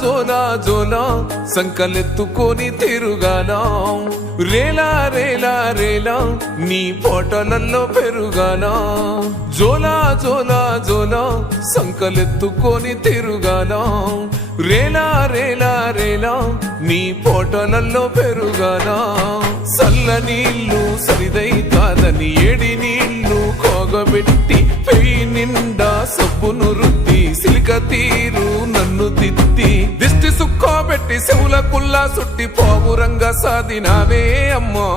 జోలా జోలా సంకలెత్తుకొని తిరుగాలా రేలా రేలా రేలా నీ పోటలల్లో పెరుగాలా జోలా జోలా జోలా సంకలెత్తుకొని తిరుగాలా రేలా రేలా రేలా నీ పోటలల్లో పెరుగాలా సల్ల నీళ్ళు సరిదై కాదని ఏడి నీళ్ళు కోగబెట్టి పెయి నిండా సబ్బును రుద్ది సిలిక తీరు నన్ను దిద్ది దిష్టి సుక్కోబెట్టి చెవుల కుల్లా సుట్టి పావురంగా సాదినావే అమ్మా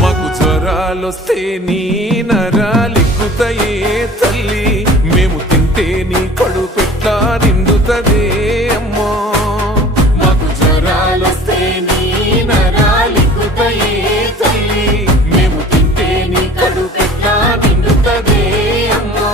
మాకు జ్వరాలొస్తే నీ నరాలిక్కుతాయే తల్లి మేము తింటే నీ కడుపెట్లా నిండుతదే అమ్మా మాకు జ్వరాలొస్తే నీ నరాలిక్కుతాయే తల్లి మేము తింటే నీ కడుపెట్లా నిండుతదే అమ్మా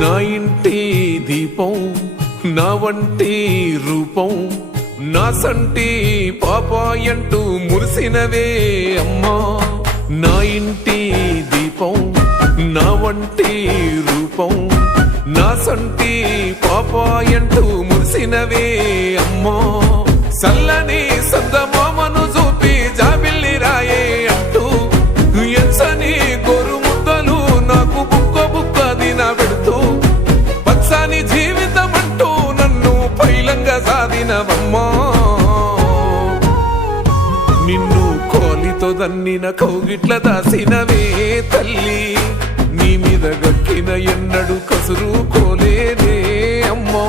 నా ఇంటి దీపం నా వంటి రూపం నా సంటి పాపాయంటూ మురిసినవే అమ్మా నా ఇంటి దీపం నా వంటి రూపం నా సంటి పాపాయంటూ మురిసినవే అమ్మా సల్లని సందమామను చూపి జాబిల్లి రాయే అంటూ ఎంచని గోరు ముద్దలు నాకు బుక్క బుక్క దిన పెడుతూ పచ్చని జీవితం అంటూ నన్ను పైలంగా సాధినవమ్మా నిన్ను కోలితో దన్నిన కౌగిట్ల దాసినవే తల్లి నీ మీద గక్కిన ఎన్నడు కసురు కోలేదే అమ్మా